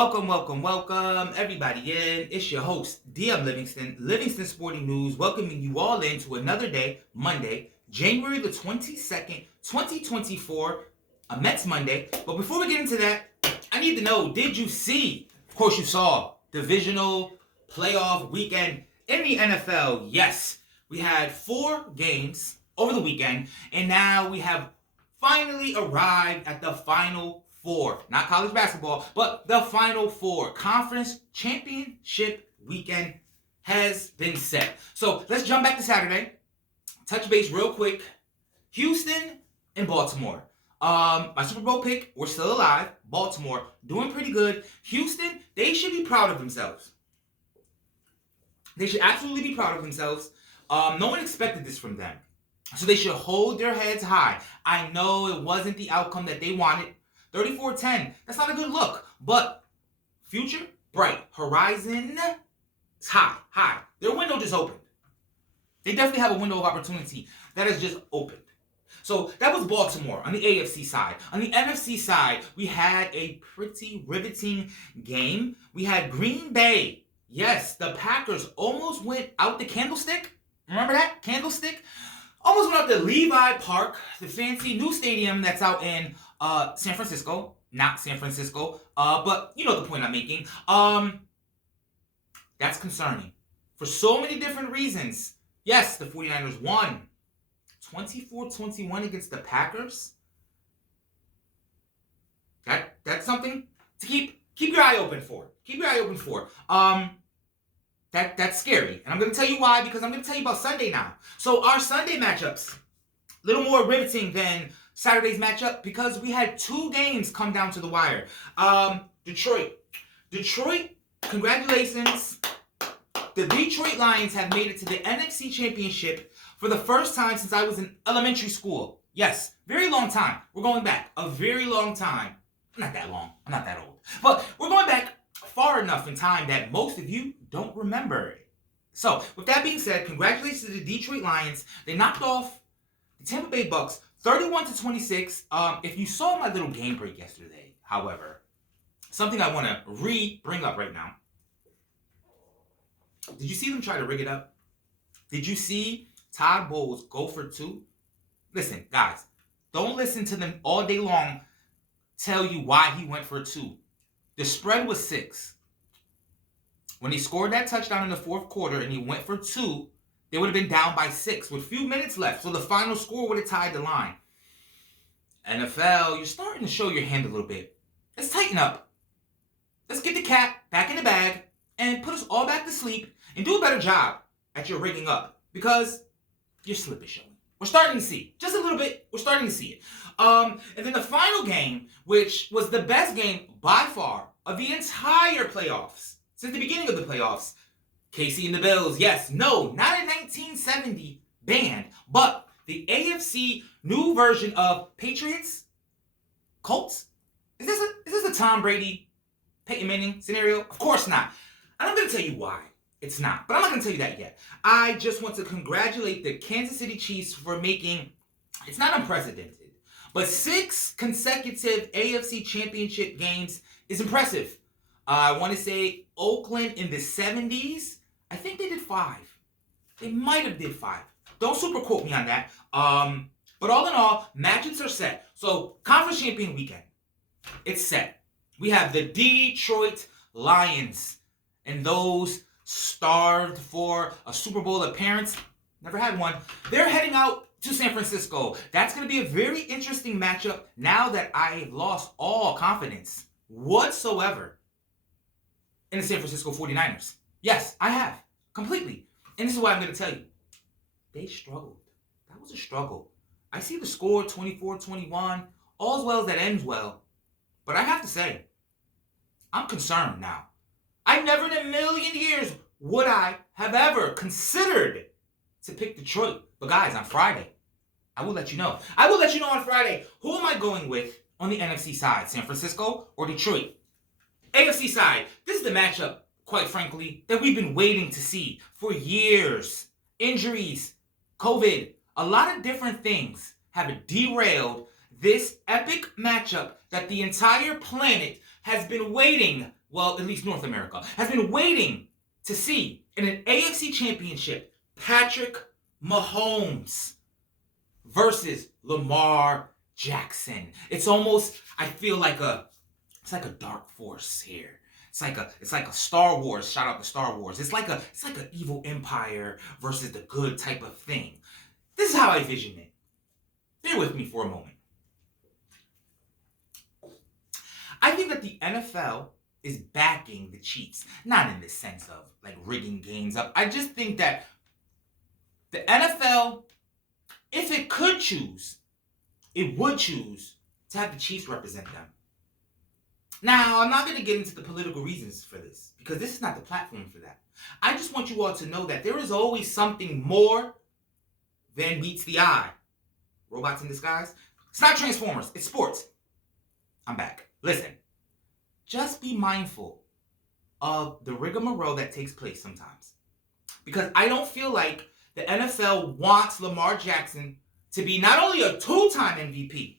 Welcome, everybody in. It's your host, DM Livingston Sporting News, welcoming you all into another day, Monday, January the 22nd, 2024, a Mets Monday. But before we get into that, I need to know, did you see, of course you saw, divisional playoff weekend in the NFL? Yes, we had 4 games over the weekend, and now we have finally arrived at the Final Four. Not college basketball, but the Final Four. Conference championship weekend has been set. So let's jump back to Saturday. Touch base real quick. Houston and Baltimore. My Super Bowl pick, we're still alive. Baltimore, doing pretty good. Houston, they should be proud of themselves. They should absolutely be proud of themselves. No one expected this from them. So they should hold their heads high. I know it wasn't the outcome that they wanted. 34-10, that's not a good look. But future, bright. Horizon is high. Their window just opened. They definitely have a window of opportunity that has just opened. So that was Baltimore on the AFC side. On the NFC side, we had a pretty riveting game. We had Green Bay. Yes, the Packers almost went out the candlestick. Remember that? Candlestick? Almost went out to Levi Park, the fancy new stadium that's out in San Francisco. Not San Francisco, but you know the point I'm making. That's concerning. For so many different reasons. Yes, the 49ers won 24-21 against the Packers. That's something to keep your eye open for. Keep your eye open for. That's scary. And I'm going to tell you why, because I'm going to tell you about Sunday now. So our Sunday matchups, a little more riveting than Saturday's matchup because we had 2 games come down to the wire. Detroit, congratulations. The Detroit Lions have made it to the NFC Championship for the first time since I was in elementary school. Yes, very long time. We're going back a very long time. Not that long. I'm not that old. But we're going back far enough in time that most of you don't remember it. So, with that being said, congratulations to the Detroit Lions. They knocked off the Tampa Bay Bucks 31-26. If you saw my little game break yesterday, however, something I want to bring up right now. Did you see them try to rig it up? Did you see Todd Bowles go for 2? Listen, guys, don't listen to them all day long tell you why he went for 2. The spread was 6. When he scored that touchdown in the 4th quarter and he went for 2, they would have been down by 6 with a few minutes left. So the final score would have tied the line. NFL, you're starting to show your hand a little bit. Let's tighten up. Let's get the cat back in the bag and put us all back to sleep and do a better job at your rigging up because your slip is showing. We're starting to see. Just a little bit. We're starting to see it. And then the final game, which was the best game by far of the entire playoffs, since the beginning of the playoffs, KC and the Bills. Yes, no, not a 1970 band, but the AFC new version of Patriots, Colts. Is this a Tom Brady, Peyton Manning scenario? Of course not. And I'm going to tell you why. It's not. But I'm not going to tell you that yet. I just want to congratulate the Kansas City Chiefs for making, it's not unprecedented, but 6 consecutive AFC championship games is impressive. I want to say Oakland in the 70s. I think they did 5. They might have did 5. Don't super quote me on that. But all in all, matchups are set. So conference champion weekend, it's set. We have the Detroit Lions and those starved for a Super Bowl appearance. Never had one. They're heading out to San Francisco. That's going to be a very interesting matchup now that I've lost all confidence whatsoever in the San Francisco 49ers. Yes, I have. Completely. And this is what I'm going to tell you. They struggled. That was a struggle. I see the score 24-21. All's well that ends well. But I have to say, I'm concerned now. I never in a million years would I have ever considered to pick Detroit. But guys, on Friday, I will let you know. I will let you know on Friday who am I going with on the NFC side, San Francisco or Detroit. AFC side, this is the matchup, quite frankly, that we've been waiting to see for years. Injuries, COVID, a lot of different things have derailed this epic matchup that the entire planet has been waiting well, at least North America, has been waiting to see in an AFC championship Patrick Mahomes versus Lamar Jackson. It's almost, I feel like it's like a dark force here. It's like a Star Wars. Shout out to Star Wars. It's like an evil empire versus the good type of thing. This is how I vision it. Bear with me for a moment. I think that the NFL is backing the Chiefs, not in the sense of like rigging games up. I just think that the NFL, if it could choose, it would choose to have the Chiefs represent them. Now, I'm not going to get into the political reasons for this, because this is not the platform for that. I just want you all to know that there is always something more than meets the eye. Robots in disguise? It's not Transformers, it's sports. I'm back. Listen, just be mindful of the rigmarole that takes place sometimes. Because I don't feel like the NFL wants Lamar Jackson to be not only a two-time MVP,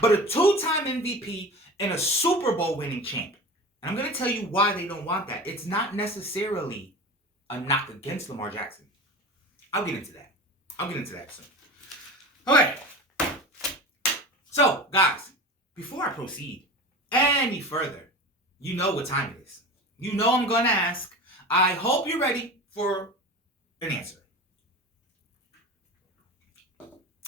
but a two-time MVP and a Super Bowl winning champ. And I'm going to tell you why they don't want that. It's not necessarily a knock against Lamar Jackson. I'll get into that soon. Okay. So, guys, before I proceed any further, you know what time it is. You know I'm going to ask. I hope you're ready for an answer.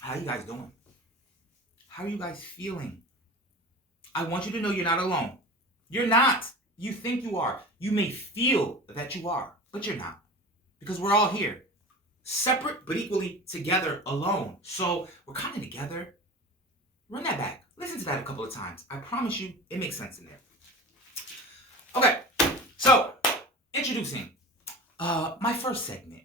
How you guys doing? How are you guys feeling? I want you to know you're not alone. You're not. You think you are. You may feel that you are, but you're not. Because we're all here. Separate, but equally together, alone. So we're kind of together. Run that back. Listen to that a couple of times. I promise you, it makes sense in there. Okay, so introducing my first segment.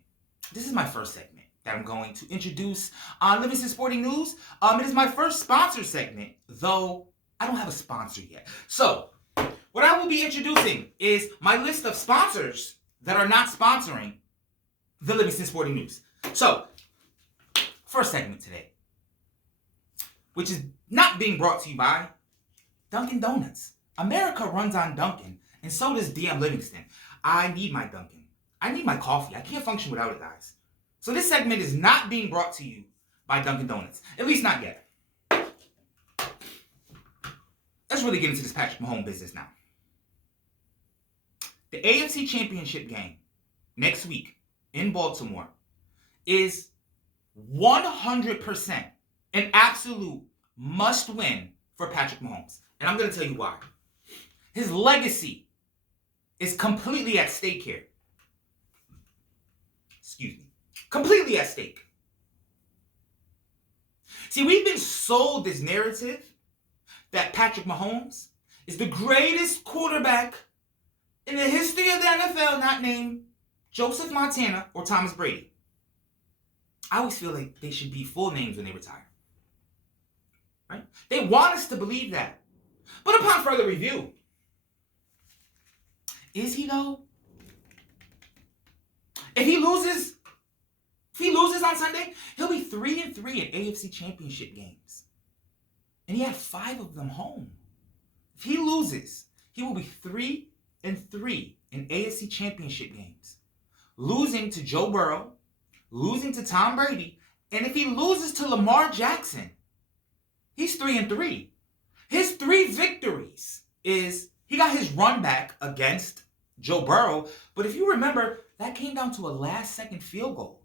This is my first segment that I'm going to introduce on Livingston Sporting News. It is my first sponsor segment, though I don't have a sponsor yet. So what I will be introducing is my list of sponsors that are not sponsoring the Livingston Sporting News. So, first segment today, which is not being brought to you by Dunkin' Donuts. America runs on Dunkin', and so does DM Livingston. I need my Dunkin'. I need my coffee. I can't function without it, guys. So this segment is not being brought to you by Dunkin' Donuts. At least not yet. Let's really get into this Patrick Mahomes business now. The AFC Championship game next week in Baltimore is 100% an absolute must-win for Patrick Mahomes. And I'm going to tell you why. His legacy is completely at stake here. Excuse me. Completely at stake. See, we've been sold this narrative that Patrick Mahomes is the greatest quarterback in the history of the NFL, not named Joseph Montana or Thomas Brady. I always feel like they should be full names when they retire. Right? They want us to believe that. But upon further review, is he though? If he loses on Sunday, he'll be 3-3 in AFC Championship games. And he had 5 of them home. If he loses, he will be 3-3 in AFC Championship games. Losing to Joe Burrow, losing to Tom Brady, and if he loses to Lamar Jackson, he's 3-3. His 3 victories is he got his run back against Joe Burrow, but if you remember, that came down to a last-second field goal.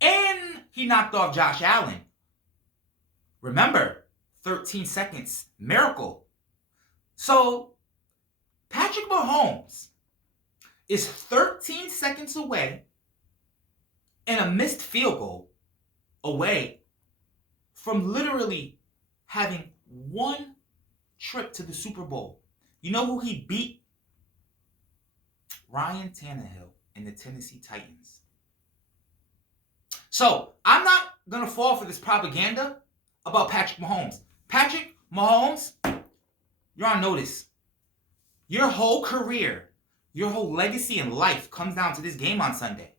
And he knocked off Josh Allen. Remember, 13 seconds, miracle. So, Patrick Mahomes is 13 seconds away and a missed field goal away from literally having one trip to the Super Bowl. You know who he beat? Ryan Tannehill and the Tennessee Titans. So, I'm not going to fall for this propaganda about Patrick Mahomes. Patrick Mahomes, you're on notice. Your whole career, your whole legacy in life comes down to this game on Sunday.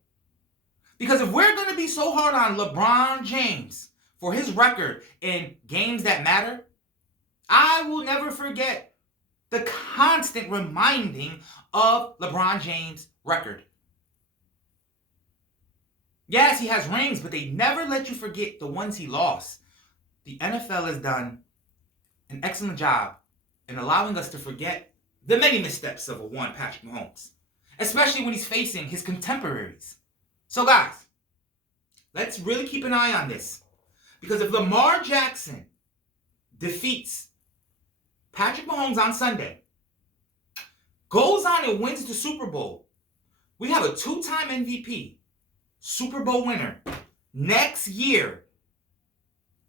Because if we're going to be so hard on LeBron James for his record in games that matter, I will never forget The constant reminding of LeBron James' record. Yes, he has rings, but they never let you forget the ones he lost. The NFL has done an excellent job in allowing us to forget the many missteps of a one Patrick Mahomes, especially when he's facing his contemporaries. So guys, let's really keep an eye on this, because if Lamar Jackson defeats Patrick Mahomes on Sunday, goes on and wins the Super Bowl, we have a two-time MVP, Super Bowl winner. Next year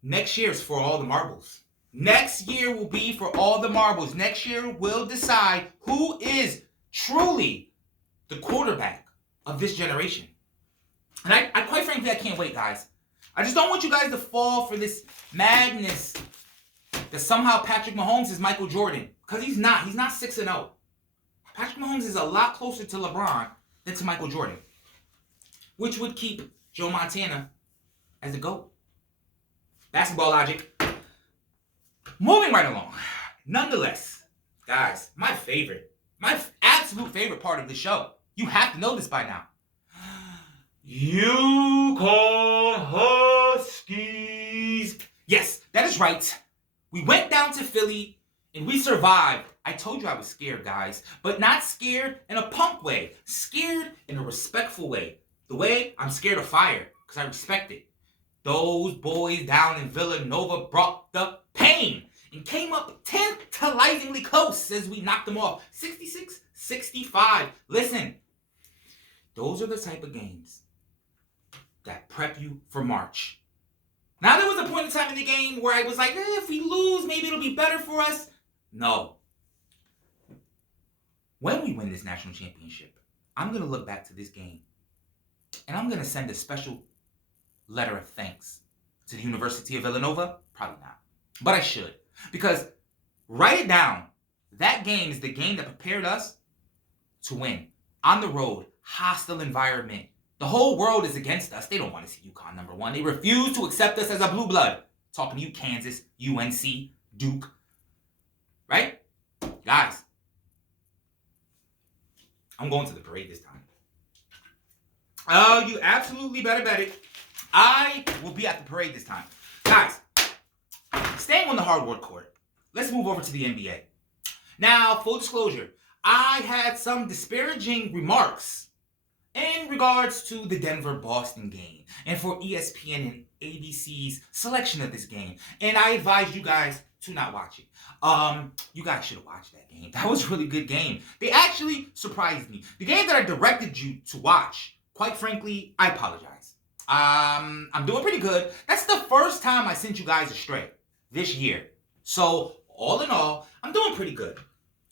is for all the marbles. Next year will be for all the marbles. Next year will decide who is truly the quarterback of this generation. And I quite frankly, I can't wait, guys. I just don't want you guys to fall for this madness that somehow Patrick Mahomes is Michael Jordan. Because he's not. He's not 6-0. Patrick Mahomes is a lot closer to LeBron than to Michael Jordan, which would keep Joe Montana as the GOAT. Basketball logic. Moving right along. Nonetheless, guys, my absolute favorite part of the show. You have to know this by now. UCONN Huskies. Yes, that is right. We went down to Philly and we survived. I told you I was scared, guys, but not scared in a punk way. Scared in a respectful way. The way I'm scared of fire, because I respect it. Those boys down in Villanova brought the pain and came up tantalizingly close as we knocked them off. 66-65. Listen, those are the type of games that prep you for March. Now, there was a point in time in the game where I was like, if we lose, maybe it'll be better for us. No. When we win this national championship, I'm going to look back to this game and I'm going to send a special letter of thanks to the University of Villanova. Probably not, but I should. Because, write it down, that game is the game that prepared us to win. On the road, hostile environment. The whole world is against us. They don't want to see UConn number one. They refuse to accept us as a blue blood. Talking to you, Kansas, UNC, Duke. Right? Guys, I'm going to the parade this time. Oh, you absolutely better bet it. I will be at the parade this time. Guys, staying on the hardwood court, let's move over to the NBA. Now, full disclosure, I had some disparaging remarks in regards to the Denver-Boston game and for ESPN and ABC's selection of this game. And I advised you guys to not watch it. You guys should have watched that game. That was a really good game. They actually surprised me. The game that I directed you to watch, quite frankly, I apologize. I'm doing pretty good. That's the first time I sent you guys astray this year. So, all in all, I'm doing pretty good.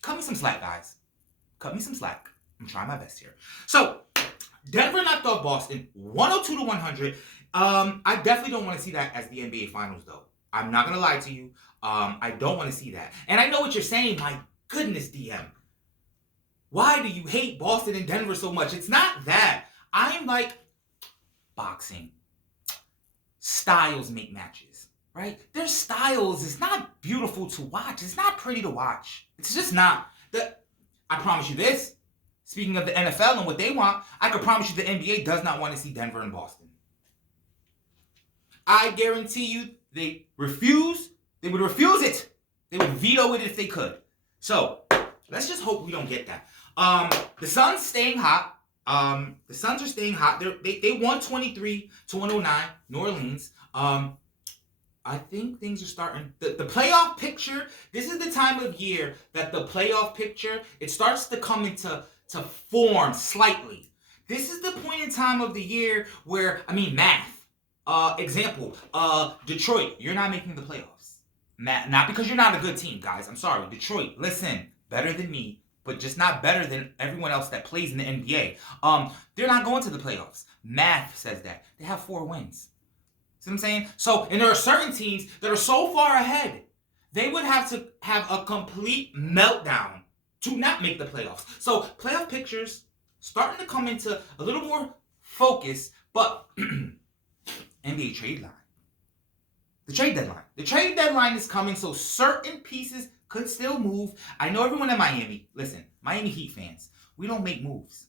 Cut me some slack, guys. Cut me some slack. I'm trying my best here. So, Denver knocked off Boston 102-100. I definitely don't want to see that as the NBA Finals, though. I'm not going to lie to you. I don't want to see that. And I know what you're saying. My goodness, DM. Why do you hate Boston and Denver so much? It's not that. I'm like boxing. Styles make matches, right? Their styles is not beautiful to watch. It's not pretty to watch. It's just not. I promise you this. Speaking of the NFL and what they want, I can promise you the NBA does not want to see Denver and Boston. I guarantee you they would refuse it. They would veto it if they could. So, let's just hope we don't get that. The Suns staying hot. The Suns are staying hot. They won 123-109, New Orleans. I think things are starting. The playoff picture, this is the time of year that the playoff picture, it starts to come into form slightly. This is the point in time of the year where, math. Example, Detroit, you're not making the playoffs. Not because you're not a good team, guys. I'm sorry. Detroit, listen, better than me, but just not better than everyone else that plays in the NBA. They're not going to the playoffs. Math says that. They have 4 wins. See what I'm saying? So, and there are certain teams that are so far ahead, they would have to have a complete meltdown to not make the playoffs. So, playoff pictures starting to come into a little more focus, but NBA trade line. The trade deadline. The trade deadline is coming, so certain pieces Could still move. I know everyone in Miami. Listen, Miami Heat fans, we don't make moves.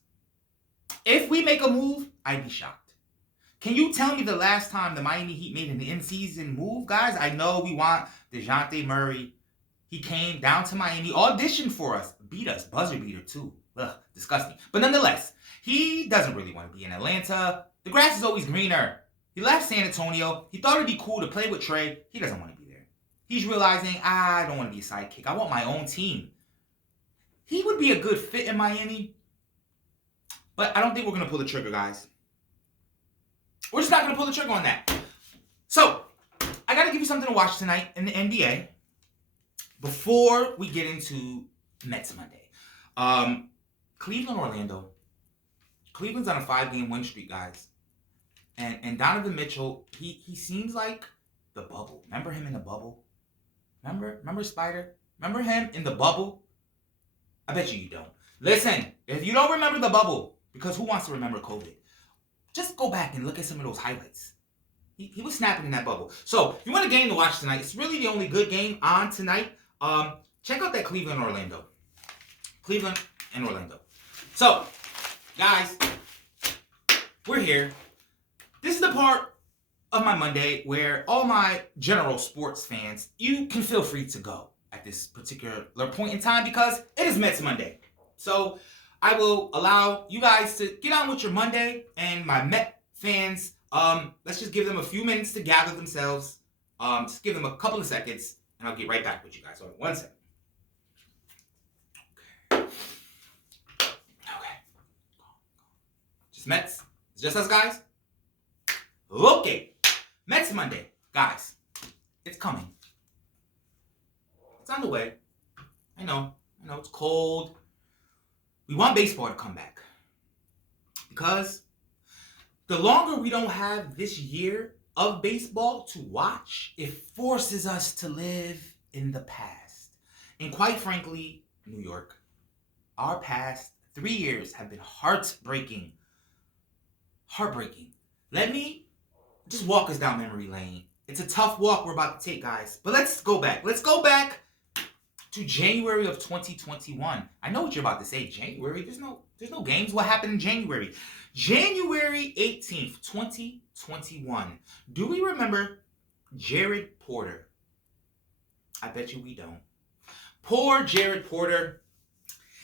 If we make a move, I'd be shocked. Can you tell me the last time the Miami Heat made an in-season move, guys? I know we want DeJounte Murray. He came down to Miami, auditioned for us, beat us, buzzer beater too. Ugh, disgusting. But nonetheless, he doesn't really want to be in Atlanta. The grass is always greener. He left San Antonio. He thought it'd be cool to play with Trey. He doesn't want to be there. He's realizing, I don't want to be a sidekick. I want my own team. He would be a good fit in Miami, but I don't think we're going to pull the trigger, guys. We're just not going to pull the trigger on that. So, I got to give you something to watch tonight in the NBA before we get into Mets Monday. Cleveland, Orlando. Cleveland's on a 5-game win streak, guys. And Donovan Mitchell, he seems like the bubble. Remember him in the bubble? Remember Spider? Remember him in the bubble? I bet you don't. Listen, if you don't remember the bubble, because who wants to remember COVID? Just go back and look at some of those highlights. He was snapping in that bubble. So, if you want a game to watch tonight, it's really the only good game on tonight. Check out that Cleveland, Orlando. Cleveland and Orlando. So, guys, we're here. This is the part of my Monday where all my general sports fans, you can feel free to go at this particular point in time because it is Mets Monday. So I will allow you guys to get on with your Monday, and my Met fans, let's just give them a few minutes to gather themselves. Just give them a couple of seconds, and I'll get right back with you guys. Hold on 1 second. Okay. Just Mets. It's just us, guys. Okay. Mets Monday. Guys, it's coming. It's on the way. I know it's cold. We want baseball to come back. Because the longer we don't have this year of baseball to watch, it forces us to live in the past. And quite frankly, New York, our past 3 years have been heartbreaking. Heartbreaking. Let me just walk us down memory lane. It's a tough walk we're about to take, guys. But let's go back. Let's go back to January of 2021. I know what you're about to say. January? There's no games. What happened in January? January 18th, 2021. Do we remember Jared Porter? I bet you we don't. Poor Jared Porter.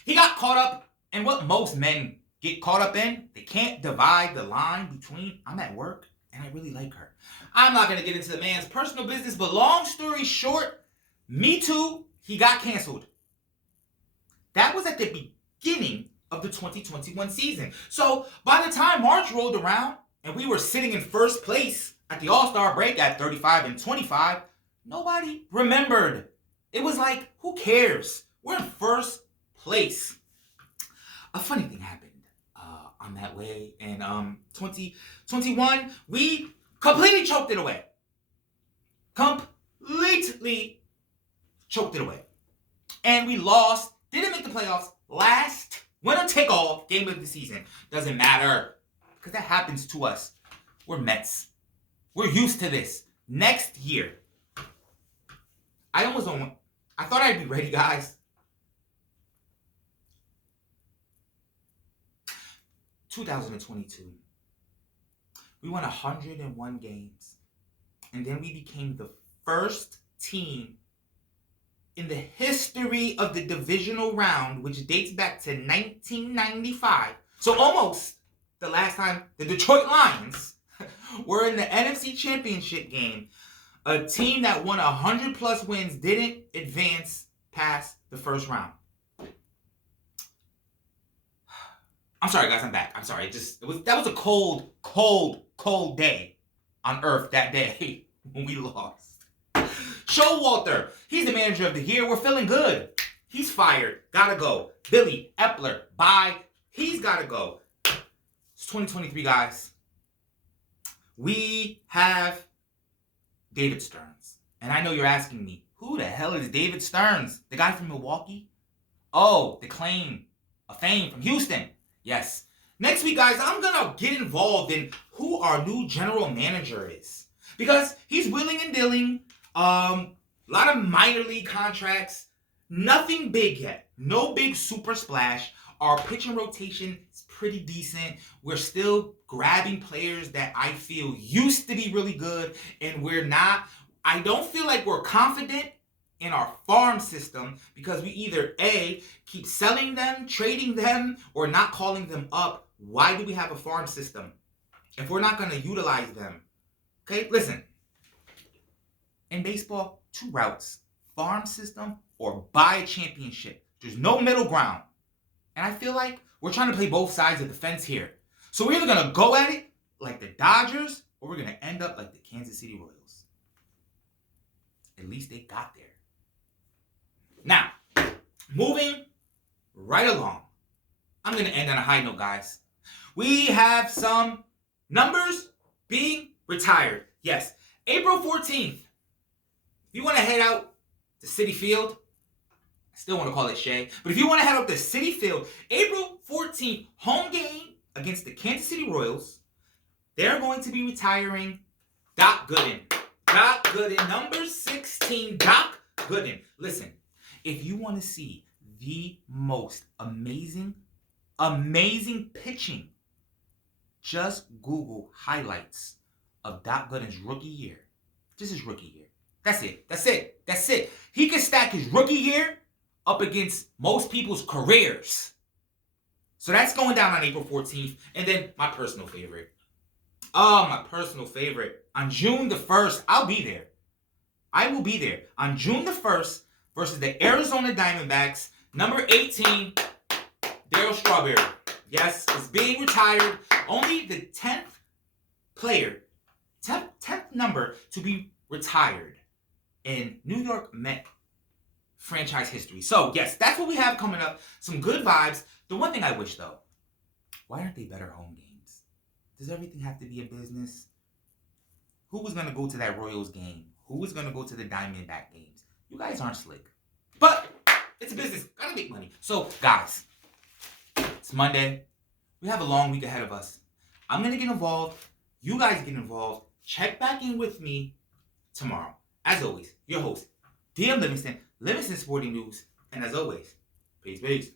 He got caught up in what most men get caught up in. They can't divide the line between I'm at work and I really like her. I'm not going to get into the man's personal business, but long story short, Me Too, he got canceled. That was at the beginning of the 2021 season. So by the time March rolled around and we were sitting in first place at the All-Star break at 35-25, nobody remembered. It was like, who cares? We're in first place. A funny thing happened on that way. And 2021, we completely choked it away. Completely choked it away. And we lost, didn't make the playoffs, last winner take all game of the season. Doesn't matter, because that happens to us. We're Mets. We're used to this. Next year, I thought I'd be ready, guys. 2022. We won 101 games. And then we became the first team in the history of the divisional round, which dates back to 1995. So almost the last time the Detroit Lions were in the NFC Championship game. A team that won 100 plus wins didn't advance past the first round. I'm sorry, guys, I'm back. I'm sorry. That was a cold day on Earth that day when we lost. Showalter, he's the manager of the year. We're feeling good. He's fired. Gotta go. Billy Epler, bye. He's gotta go. It's 2023, guys. We have David Stearns. And I know you're asking me, who the hell is David Stearns? The guy from Milwaukee? Oh, the claim of fame from Houston. Yes. Next week, guys, I'm going to get involved in who our new general manager is. Because he's willing and dealing. A lot of minor league contracts. Nothing big yet. No big super splash. Our pitching rotation is pretty decent. We're still grabbing players that I feel used to be really good, and we're not. I don't feel like we're confident in our farm system because we either A, keep selling them, trading them, or not calling them up. Why do we have a farm system if we're not going to utilize them? Okay, listen. In baseball, 2 routes. Farm system or buy a championship. There's no middle ground. And I feel like we're trying to play both sides of the fence here. So we're either going to go at it like the Dodgers or we're going to end up like the Kansas City Royals. At least they got there. Now, moving right along. I'm going to end on a high note, guys. We have some numbers being retired. Yes, April 14th. If you want to head out to Citi Field, I still want to call it Shea, but if you want to head up to Citi Field, April 14th, home game against the Kansas City Royals, they're going to be retiring Doc Gooden. Doc Gooden, number 16, Doc Gooden. Listen, if you want to see the most amazing pitching, just Google highlights of Doc Gooden's rookie year. Just his rookie year. That's it. He can stack his rookie year up against most people's careers. So that's going down on April 14th. And then my personal favorite. On June the 1st, I'll be there. I will be there. On June the 1st versus the Arizona Diamondbacks, number 18, Darryl Strawberry. Yes, is being retired. Only the 10th player, 10th number to be retired in New York Met franchise history. So, yes, that's what we have coming up. Some good vibes. The one thing I wish, though, why aren't they better home games? Does everything have to be a business? Who was going to go to that Royals game? Who was going to go to the Diamondback games? You guys aren't slick. But it's a business. Gotta make money. So, guys, it's Monday. We have a long week ahead of us. I'm going to get involved. You guys get involved. Check back in with me tomorrow. As always, your host, DM Livingston, Livingston Sporting News. And as always, peace.